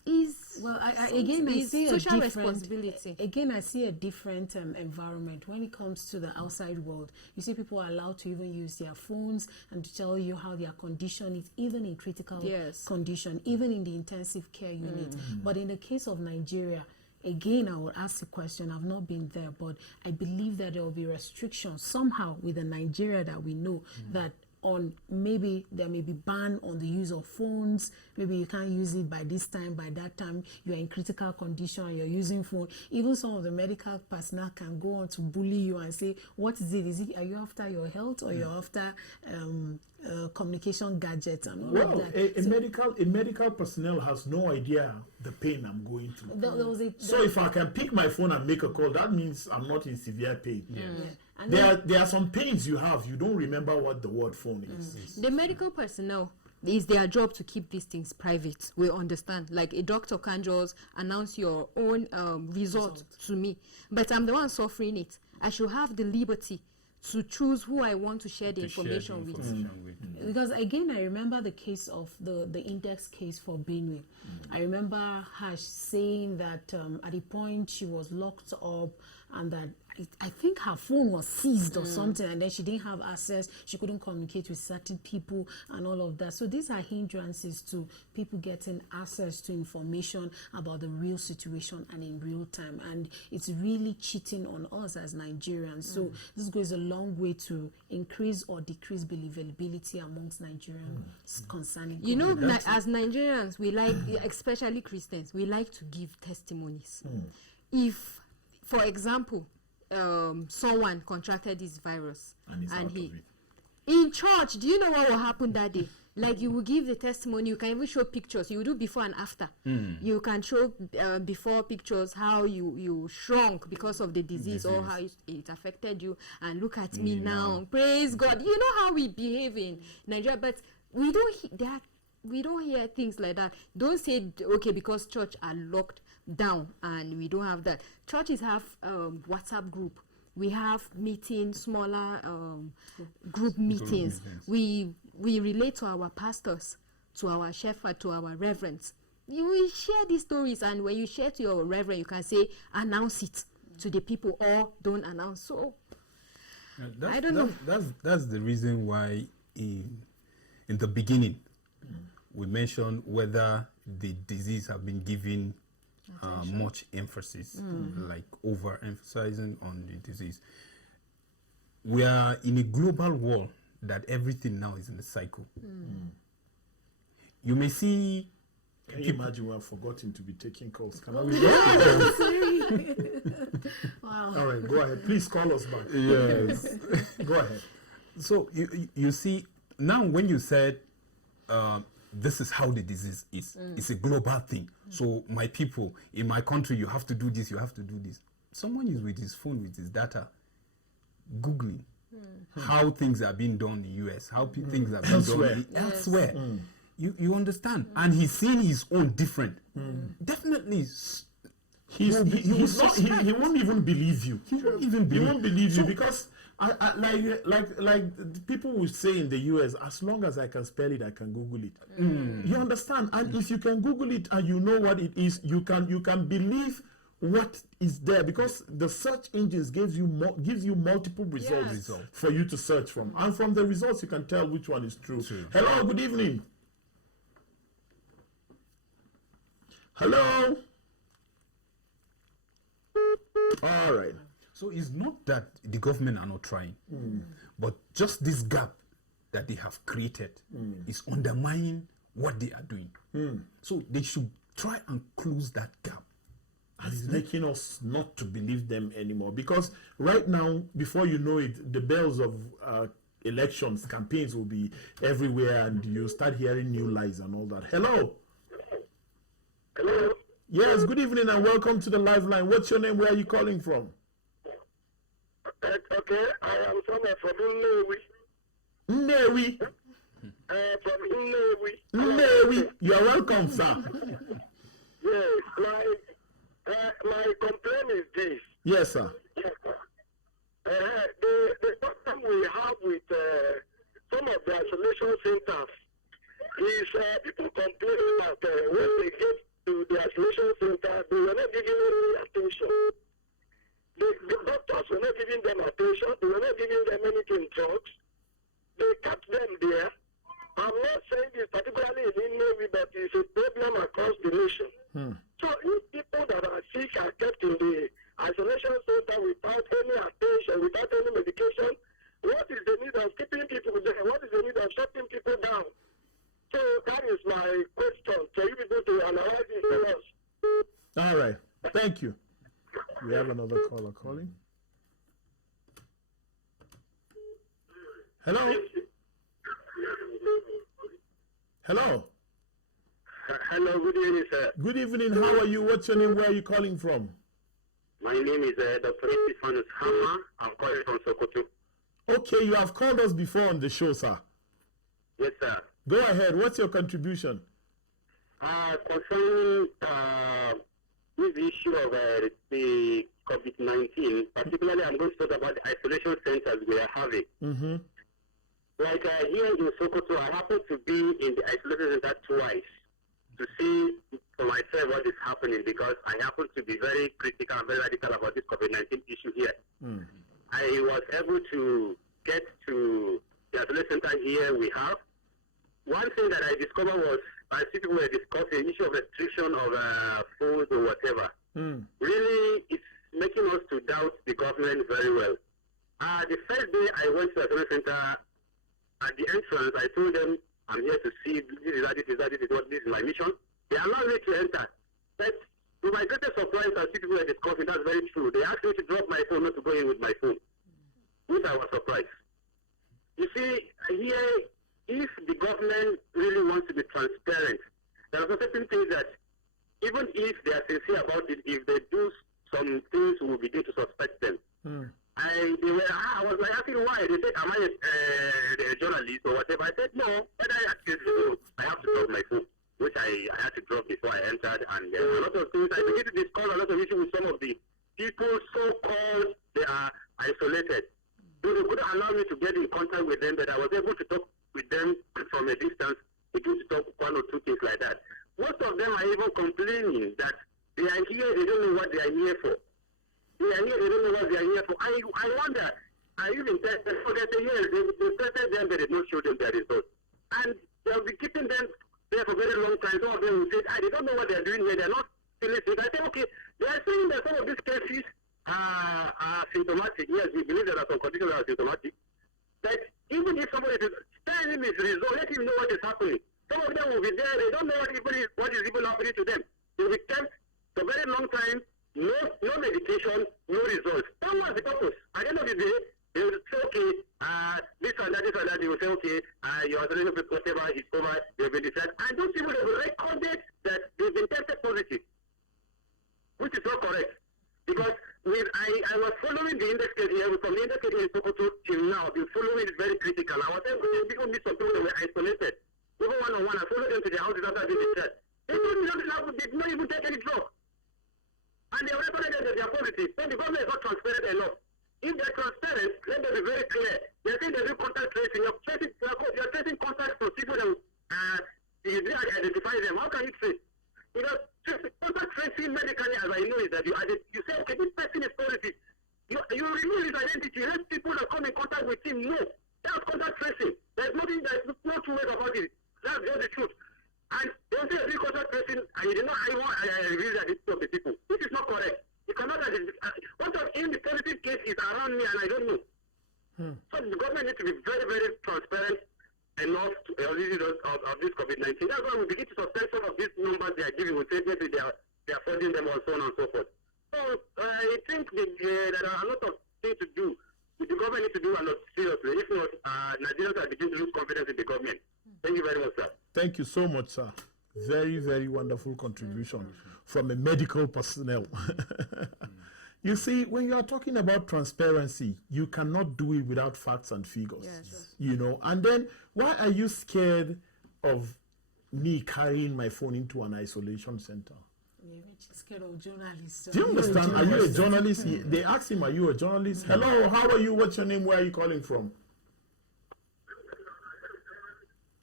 is I see social a responsibility. Again, I see a different environment when it comes to the outside world. You see, people are allowed to even use their phones and to tell you how their condition is, even in critical condition, even in the intensive care unit. But in the case of Nigeria, again, I will ask the question. I've not been there, but I believe that there will be restrictions somehow with the Nigeria that we know that on maybe there may be ban on the use of phones. Maybe you can't use it by this time, by that time. You're in critical condition, you're using phone. Even some of the medical personnel can go on to bully you and say, what is it? Are you after your health or you're after communication gadgets and all of that? A medical personnel has no idea the pain I'm going through. So if I can pick my phone and make a call, that means I'm not in severe pain. There are some pains you have. You don't remember what the word phone is. The medical personnel, it's their job to keep these things private. We understand. Like a doctor can't just announce your own result to me, but I'm the one suffering it. I should have the liberty to choose who I want to share the information with. Because again, I remember the case of the index case for Benue. I remember Hash saying that at the point she was locked up and that I think her phone was seized or something, and then she didn't have access, she couldn't communicate with certain people and all of that. So these are hindrances to people getting access to information about the real situation and in real time, and it's really cheating on us as Nigerians. So this goes a long way to increase or decrease believability amongst Nigerians concerning as Nigerians, we like, especially Christians, we like to give testimonies. If, for example, someone contracted this virus and he in church, do you know what will happen that day? Like, you will give the testimony, you can even show pictures, you will do before and after. You can show before pictures how you shrunk because of the disease or how it affected you, and look at me now, praise God. You know how we behave in Nigeria, but we don't hear things like that. Don't say, okay, because church are locked down and we don't have that. Churches have WhatsApp group. We have meetings, smaller group meetings. We relate to our pastors, to our shepherd, to our reverends. We share these stories, and when you share to your reverend, you can say, announce it to the people, or don't announce. So I don't know. That's the reason why in the beginning we mentioned whether the disease have been given much emphasis, like overemphasizing on the disease. We are in a global world that everything now is in a cycle. You may see. Can you imagine we have forgotten to be taking calls? Can I Wow. All right, go ahead. Please call us back. Yes. Go ahead. So you see, now when you said this is how the disease is, it's a global thing. So my people, in my country, you have to do this, you have to do this. Someone is with his phone, with his data, Googling how things are being done in the US, how things are being done elsewhere. You understand? And he's seeing his own different. Definitely. He won't even believe you. He won't believe you because like people will say in the US, as long as I can spell it, I can Google it. You understand? And if you can Google it and you know what it is, you can believe what is there, because the search engines gives you multiple results for you to search from, and from the results you can tell which one is true. Hello, good evening. Hello. All right. So it's not that the government are not trying, but just this gap that they have created is undermining what they are doing. So they should try and close that gap. And it's making us not to believe them anymore, because right now, before you know it, the bells of elections, campaigns will be everywhere, and you start hearing new lies and all that. Hello. Hello. Yes, good evening and welcome to the live line. What's your name? Where are you calling from? Okay, I am someone from Nnewi. Nnewi. From Nnewi. Nnewi. You're welcome, sir. Yes, my complaint is this. Yes, sir. The problem we have with some of the isolation centers is people complain that when they get to the isolation center, they were not giving any attention. The doctors were not giving them attention. They were not giving them anything drugs. They kept them there. I'm not saying this particularly in Nnewi, but it's a problem across the nation. So if people that are sick are kept in the isolation center without any attention, without any medication, what is the need of keeping people there? What is the need of shutting people down? So that is my question for you people to analyze it for us. All right. Thank you. We have another caller calling. Hello. Hello. Hello, good evening, sir. Good evening. How are you? What's your name? Where are you calling from? My name is Dr. Stephanus Hammer. I'm calling from Sokoto. Okay, you have called us before on the show, sir. Yes, sir. Go ahead. What's your contribution? Concerning this issue of the COVID-19, particularly I'm going to talk about the isolation centers we are having. Mm-hmm. Like here in Sokoto, I happen to be in the isolation center twice to see for myself what is happening, because I happen to be very critical and very radical about this COVID-19 issue here. I was able to get to the isolation center here we have. One thing that I discovered was, as people were discussing, the issue of restriction of food or whatever. Really, it's making us to doubt the government very well. The first day I went to the isolation center, at the entrance, I told them, I'm here to see, this is my mission. They allowed me to enter. But to my greatest surprise, as people were discussing, that's very true. They asked me to drop my phone, not to go in with my phone, which I was surprised. You see, here, if the government really wants to be transparent, there are certain things that, even if they are sincere about it, if they do some things, we will begin to suspect them. I was like asking why. They said, am I a journalist or whatever? I said, no. But I have to drop my phone, which I had to drop before I entered. And a lot of things, I began to discuss a lot of issues with some of the people so-called they are isolated. So they couldn't allow me to get in contact with them, but I was able to talk with them from a distance, begin to talk one or two things like that. Most of them are even complaining that they are here, they don't know what they are here for. They are here, they don't know what they are here for. I wonder, I even tested, so they say, yes, they tested them, but they did not show them their results. And they'll be keeping them there for a very long time. Some of them will say, they don't know what they're doing here, they're not feeling sick. I say, okay, they are saying that some of these cases are symptomatic. Yes, we believe there are some conditions that are symptomatic. But even if somebody is telling him his result, let him know what is happening. Some of them will be there, they don't know what is even happening to them. They will be kept for a very long time, no medication, no results. That was the purpose. At the end of the day, they will say, okay, this and that, they will say, okay, your isolation whatever is over, they will decide. And those people have recorded that they've been tested positive, which is not correct. Because I was following the index case here, from the index case in Sokoto till now, I've been following it very critical. I was able to meet some people that were isolated. Even one-on-one, I followed them to the houses after they did that. They did not even take any drug. And they already recorded that they are positive. Then the government is not transparent enough. If they're transparent, let them be very clear. They're saying they're doing contact tracing. You're tracing contacts for people that you didn't identify them. How can you trace? Because contact tracing medically, as I know, is that you say, okay, this person is positive. You remove his identity. Let people that come in contact with him know. That's contact tracing. There's no two ways about it. That's just the truth. And they say every contact tracing, and you did not, I reveal that it's of the people. This is not correct. You cannot, what if the positive case is around me and I don't know? So the government needs to be very, very transparent enough to of this COVID-19. That's why we begin to suspect some of these numbers they are giving. We say maybe they are forging them and so on and so forth. So I think there are a lot of things to do. The government needs to do a lot seriously. If not, Nigerians are beginning to lose confidence in the government. Thank you very much, sir. Thank you so much, sir. Very, very wonderful contribution from a medical personnel. You see, when you are talking about transparency, you cannot do it without facts and figures. Yes. You know, and then why are you scared of me carrying my phone into an isolation center? Yeah, scared of journalists. Do you understand? Are you a journalist? They asked him, are you a journalist? Hello, how are you? What's your name? Where are you calling from?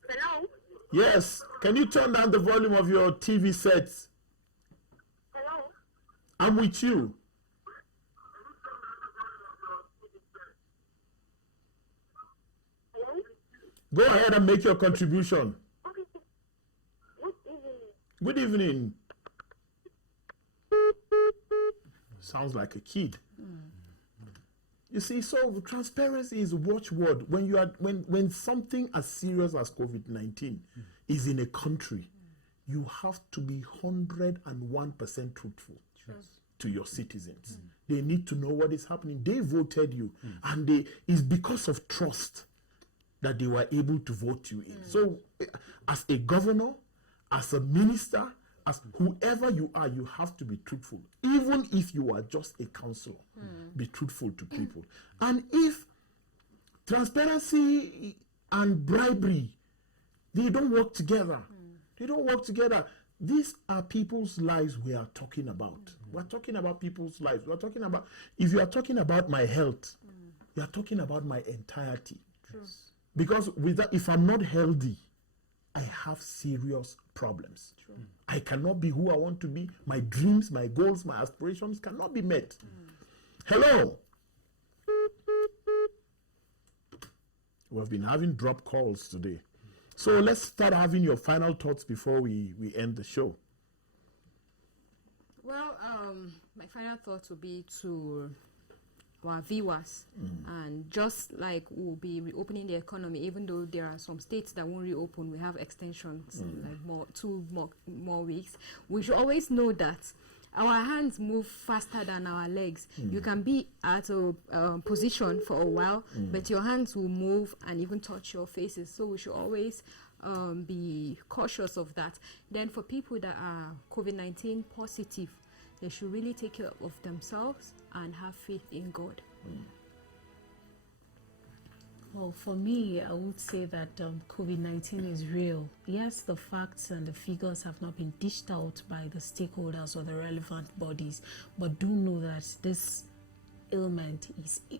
Hello? Yes. Can you turn down the volume of your TV set? Hello? I'm with you. Hello? Go ahead and make your contribution. Okay. Good evening. Good evening. Sounds like a kid. You see, so transparency is a watchword. When something as serious as COVID-19 is in a country, you have to be 101% truthful to your citizens. They need to know what is happening. They voted you, and it's because of trust that they were able to vote you in. So, as a governor, as a minister, as whoever you are, you have to be truthful. Even if you are just a counselor, be truthful to people. And if transparency and bribery They don't work together. They don't work together. These are people's lives we are talking about. We're talking about people's lives. We're talking about, if you are talking about my health, you are talking about my entirety. Because with that, if I'm not healthy, I have serious problems. I cannot be who I want to be. My dreams, my goals, my aspirations cannot be met. Hello. We've been having drop calls today. So let's start having your final thoughts before we end the show. Well, my final thought would be to our viewers, and just like we'll be reopening the economy, even though there are some states that won't reopen, we have extensions, like two more weeks. We should always know that our hands move faster than our legs. You can be at a position for a while, but your hands will move and even touch your faces. So we should always be cautious of that. Then for people that are COVID-19 positive, they should really take care of themselves and have faith in God. Well, for me, I would say that COVID-19 is real. Yes, the facts and the figures have not been dished out by the stakeholders or the relevant bodies, but do know that this ailment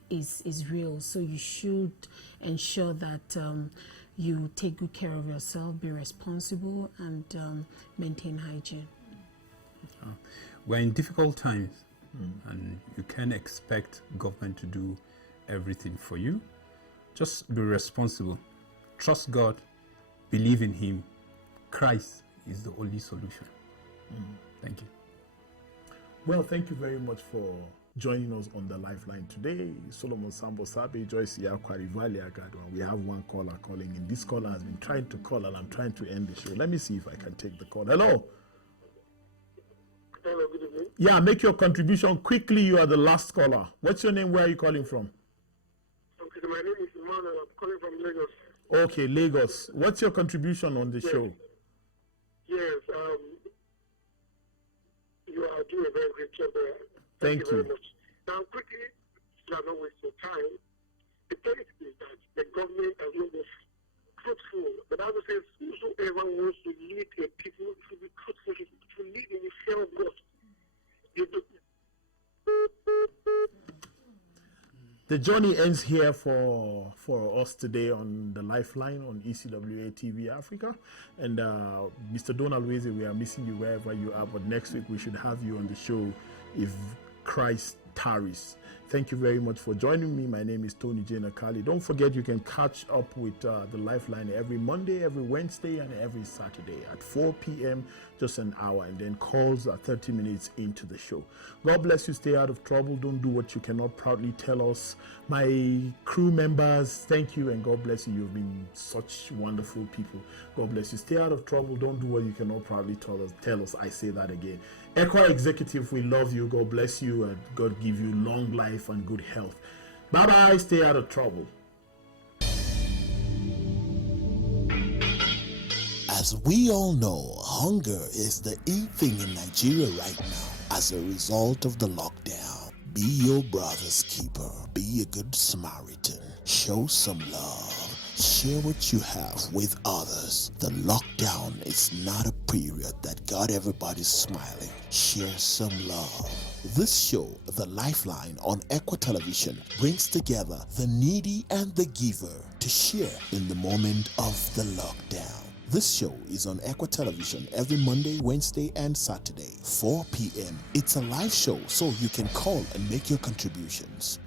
is real. So you should ensure that you take good care of yourself, be responsible, and maintain hygiene. We're in difficult times, and you can't expect government to do everything for you. Just be responsible. Trust God. Believe in Him. Christ is the only solution. Thank you. Well, thank you very much for joining us on the Lifeline today. Solomon Sambo Sabe, Joyce Yakwari, Valley Agado. We have one caller calling in. This caller has been trying to call, and I'm trying to end the show. Let me see if I can take the call. Hello. Hello, good evening. Yeah, make your contribution quickly. You are the last caller. What's your name? Where are you calling from? Okay, my name is Emmanuel. I'm calling from Lagos. Okay, Lagos. What's your contribution on the show? Yes, you are doing a very great job there. Thank you very much. Now, quickly, so I don't waste your time. The point is that the government has not been truthful. The Bible says, whosoever wants to lead a people should be truthful, to lead in the fear of God. The journey ends here for us today on the Lifeline on ECWA TV Africa. And Mr. Donald Weze, we are missing you wherever you are, but next week we should have you on the show if Christ tarries. Thank you very much for joining me. My name is Tony J. Nakali. Don't forget you can catch up with the Lifeline every Monday, every Wednesday, and every Saturday at 4 p.m., just an hour, and then calls are 30 minutes into the show. God bless you. Stay out of trouble. Don't do what you cannot proudly tell us. My crew members, thank you, and God bless you. You've been such wonderful people. God bless you. Stay out of trouble. Don't do what you cannot proudly tell us. I say that again. ECWA Executive, we love you. God bless you, and God give you long life and good health. Bye-bye. Stay out of trouble. As we all know, hunger is the in thing in Nigeria right now as a result of the lockdown. Be your brother's keeper. Be a good Samaritan. Show some love. Share what you have with others. The lockdown is not a period that got everybody smiling. Share some love. This show, The Lifeline on ECWA Television, brings together the needy and the giver to share in the moment of the lockdown. This show is on ECWA Television every Monday, Wednesday, and Saturday, 4 p.m. It's a live show, so you can call and make your contributions.